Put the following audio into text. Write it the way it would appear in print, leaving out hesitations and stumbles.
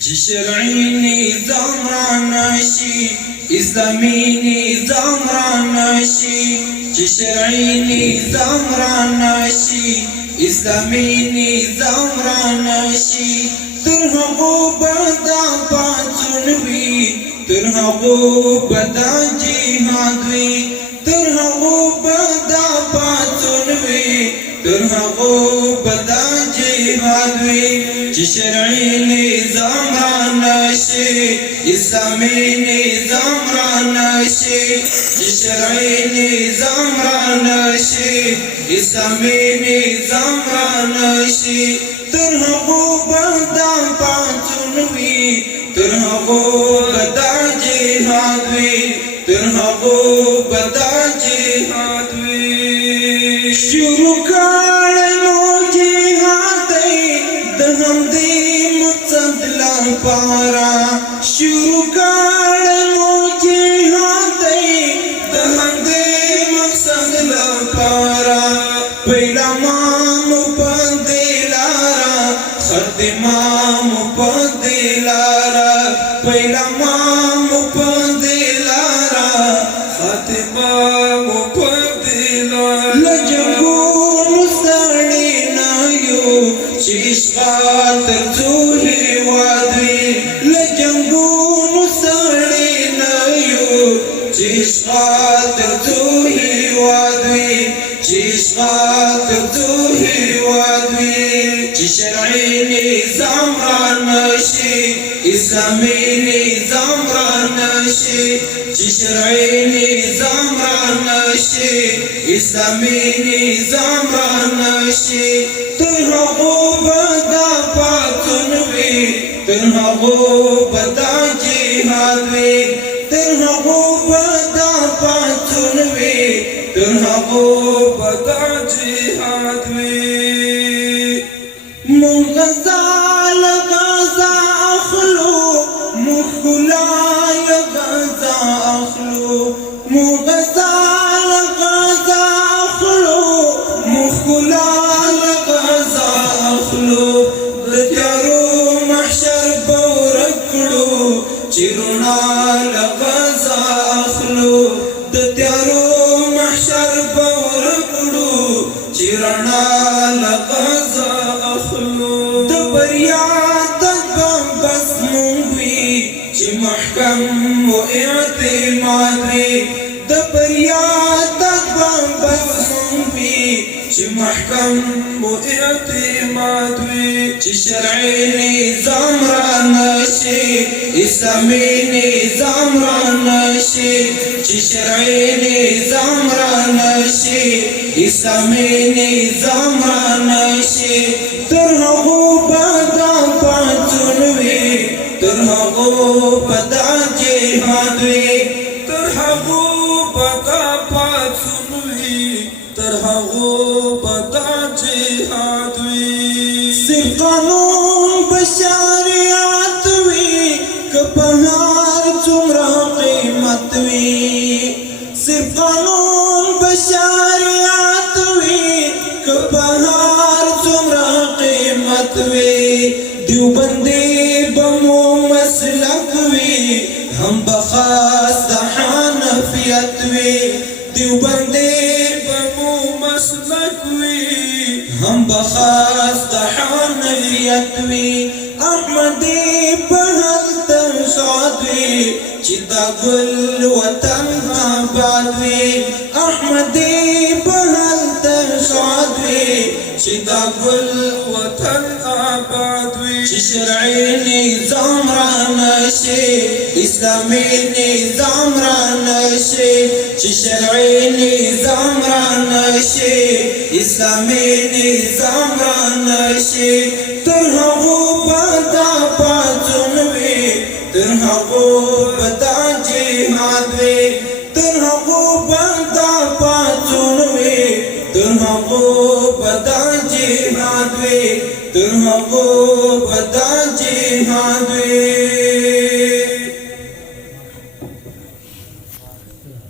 شرعي نظام رانشي اسلامي نظام رانشي شرعي نظام رانشي اسلامي نظام رانشي ترهغو بدا پاتونوي ترهغو بدا جهادوي ترهغو بدا پاتونوي ترهغو بدا جهادوي شرعي نظام رانشي اسلامي نظام رانشي شرعي نظام رانشي اسلامي نظام رانشي ترهغو بدا پاتونوي ترهغو بدا جهادوي ترهغو بدا جهادوي شروع کړو جهادي د همدې مقصد لپاره شروع کړو جهادي د همدې مقصد لپاره پیغام په دلارا خدمام په دلارا پیغام په دلارا خدمام په دلارا لجنګو مستړی نه یو چې اشغال ترڅو هیوادوي لجنګو مستړی نه یو چې اشغال ترڅو هیوادوي چې اشغال ترڅو هیوادوي چې شرعي نظام رانشي اسلامي نظام رانشي چې شرعي نظام رانشي اسلامي نظام رانشي ترهغو بدا پاتونوي ترهغو بدا جهادوي ترهغو بدا پاتونوي ترهغو بدا جهادوي مغزال غزا اخلو مخلال غزا اخلو مغزال غزا اخلو مخلال غزا اخلو دتیارو محشر بورکړو چیرنا لغزا اخلو دتیارو محشر بورکړو چیرنا لغزا اخلو د بریا تکم بس مونږی چې محکم و اعتماد وي د بریا تکم بس مونږی چې محکم و اعتماد وي چې شرعي نظام رانشي اسلامي نظام رانشي چې شرعي نظام رانشي اسلامي نظام رانشي ترهغو بدا پاتونوي ترهغو بدا جهادوي ترهغو بدا پاتونوي ترهغو بدا جهادوي صرف قانون بشریعت وي کپهار څومره قیمت وي صرف قانون بشریعت وي کپهار څومره قیمت وي دیوبندي بمو مسلک وي هم بخاص د حنفیت وي دیوبندي بمو مسلک وي هم بخاص د حنفیت وي احمدي په هلت شاد وي چې دا ګل وطن آباد وي احمدي په هلت شاد وي چې دا ګل وطن آباد وي چې شرعي نظام رانشي اسلامي نظام رانشي چې شرعي نظام رانشي اسلامي نظام رانشي ترهغو بدا پاتونوي ترهغو بدا جهادوي ترهغو بدا پاتونوي ترهغو بدا جهادوي ترهغو بدا جهادوي